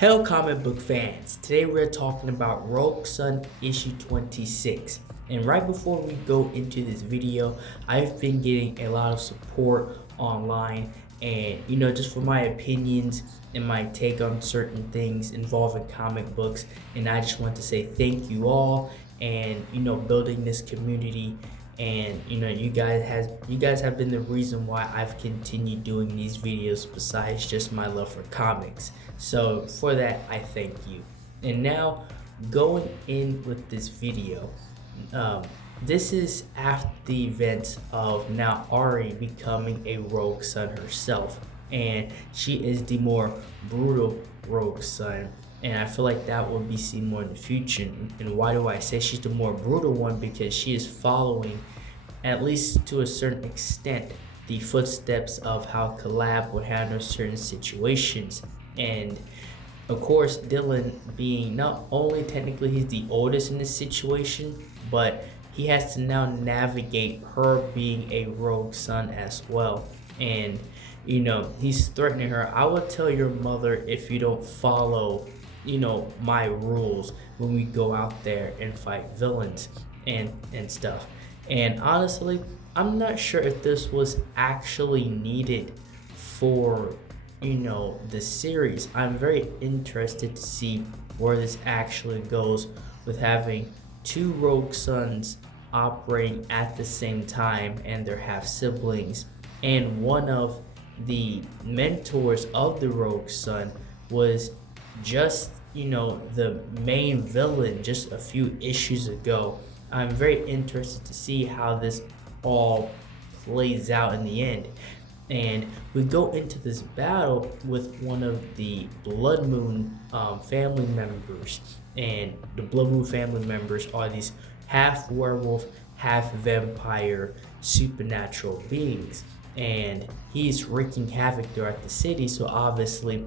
Hello, comic book fans. Today we're talking about Rogue Sun issue 26. And right before we go into this video, I've been getting a lot of support online and just for my opinions and my take on certain things involving comic books. And I just want to say thank you all and building this community, and you guys have been the reason why I've continued doing these videos besides just my love for comics. So for that, I thank you. And now, going in with this video, this is after the events of now Ari becoming a Rogue Sun herself, and she is the more brutal Rogue Sun. And I feel like that will be seen more in the future. And why do I say she's the more brutal one? Because she is following, at least to a certain extent, the footsteps of how Collab would handle certain situations. And of course, Dylan being not only technically he's the oldest in this situation, but he has to now navigate her being a Rogue Sun as well. And he's threatening her. I will tell your mother if you don't follow my rules when we go out there and fight villains and stuff. And honestly, I'm not sure if this was actually needed for the series. I'm very interested to see where this actually goes with having two Rogue Suns operating at the same time, and they're half siblings. And one of the mentors of the Rogue Sun was just the main villain just a few issues ago. I'm very interested to see how this all plays out in the end. And we go into this battle with one of the Blood Moon family members. And the Blood Moon family members are these half werewolf, half vampire supernatural beings. And he's wreaking havoc throughout the city, so obviously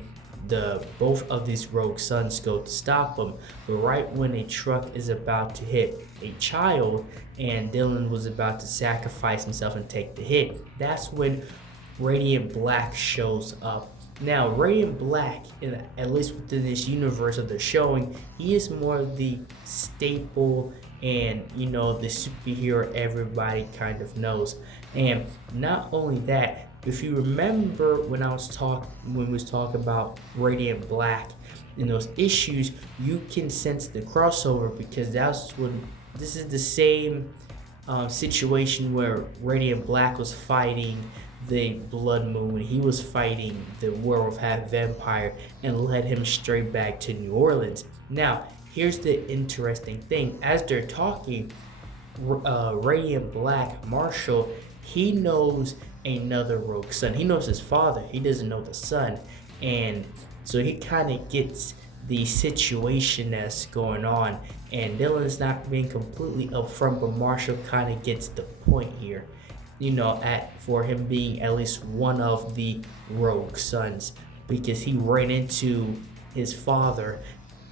both of these Rogue Suns go to stop him. But right when a truck is about to hit a child and Dylan was about to sacrifice himself and take the hit, that's when Radiant Black shows up. Now, Radiant Black, at least within this universe of the showing, he is more the staple and the superhero everybody kind of knows. And not only that, if you remember when we was talking about Radiant Black in those issues, you can sense the crossover, because this is the same situation where Radiant Black was fighting the Blood Moon. He was fighting the werewolf half vampire and led him straight back to New Orleans. Now, here's the interesting thing. As they're talking, Radiant Black, Marshall, he knows another Rogue Sun. He knows his father. He doesn't know the son. And so he kind of gets the situation that's going on. And Dylan's not being completely upfront, but Marshall kind of gets the point here. For him being at least one of the Rogue Suns, because he ran into his father,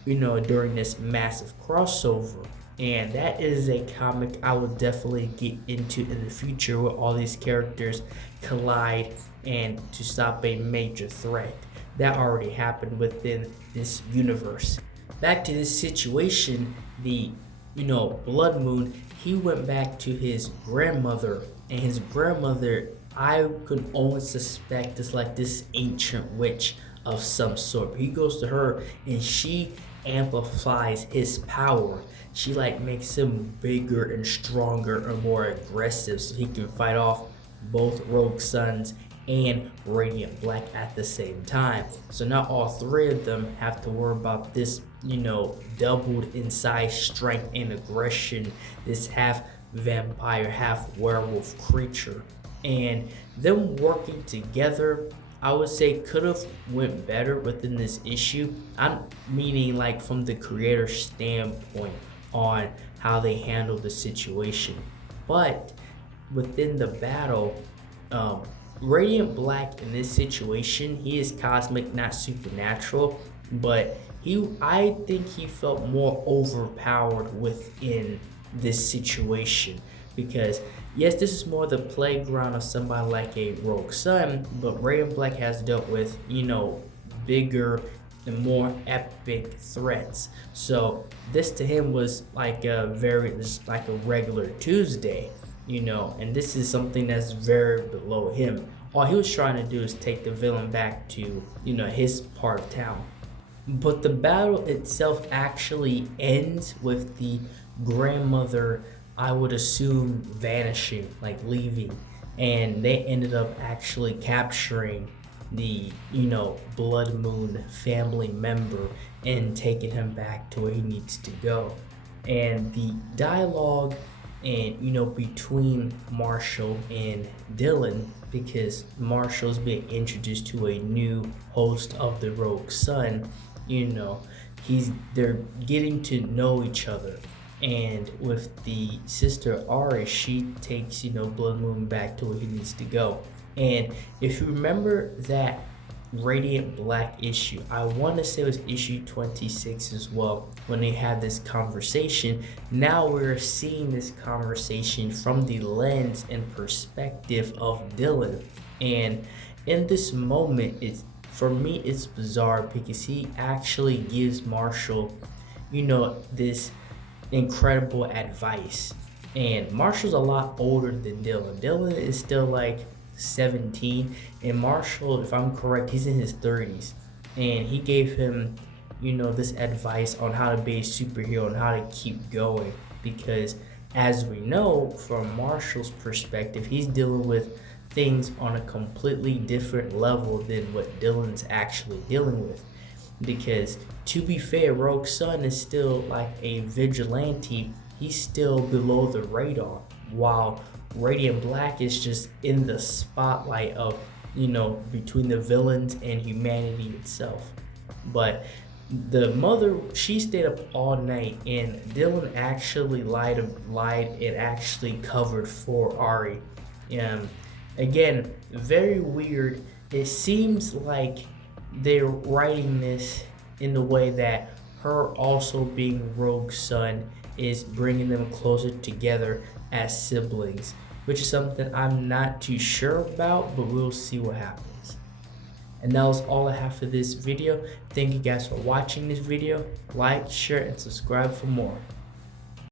during this massive crossover. And that is a comic I will definitely get into in the future, where all these characters collide and to stop a major threat. That already happened within this universe. Back to this situation, the Blood Moon, he went back to his grandmother, and his grandmother, I could only suspect, is like this ancient witch of some sort. He goes to her and she amplifies his power. She makes him bigger and stronger and more aggressive, so he can fight off both Rogue Suns and Radiant Black at the same time. So now all three of them have to worry about this, doubled in size, strength, and aggression, this half vampire, half werewolf creature. And them working together, I would say, could have went better within this issue. I'm meaning from the creator standpoint on how they handled the situation. But within the battle, Radiant Black in this situation, he is cosmic, not supernatural, but I think he felt more overpowered within this situation, because yes, this is more the playground of somebody like a Rogue Sun, but Radiant Black has dealt with bigger and more epic threats. So this to him was like a regular Tuesday, and this is something that's very below him. All he was trying to do is take the villain back to, his part of town. But the battle itself actually ends with the grandmother, I would assume, vanishing, like leaving. And they ended up actually capturing the, Blood Moon family member and taking him back to where he needs to go. And the dialogue and between Marshall and Dylan, because Marshall's being introduced to a new host of the Rogue Sun, they're getting to know each other. And with the sister Ari, she takes Blood Moon back to where he needs to go. And if you remember that Radiant Black issue, I want to say it was issue 26 as well, when they had this conversation. Now we're seeing this conversation from the lens and perspective of Dylan. And in this moment, for me it's bizarre because he actually gives Marshall this incredible advice. And Marshall's a lot older than Dylan. Dylan is still like 17, and Marshall, if I'm correct, he's in his 30s. And he gave him this advice on how to be a superhero and how to keep going, because as we know from Marshall's perspective, he's dealing with things on a completely different level than what Dylan's actually dealing with. Because to be fair, Rogue Sun is still like a vigilante. He's still below the radar, while Radiant Black is just in the spotlight of, between the villains and humanity itself. But the mother, she stayed up all night, and Dylan actually lied and actually covered for Ari. Again, very weird. It seems like they're writing this in the way that her also being Rogue Sun is bringing them closer together as siblings, which is something I'm not too sure about, but we'll see what happens. And that was all I have for this video. Thank you guys for watching this video. Like, share, and subscribe for more.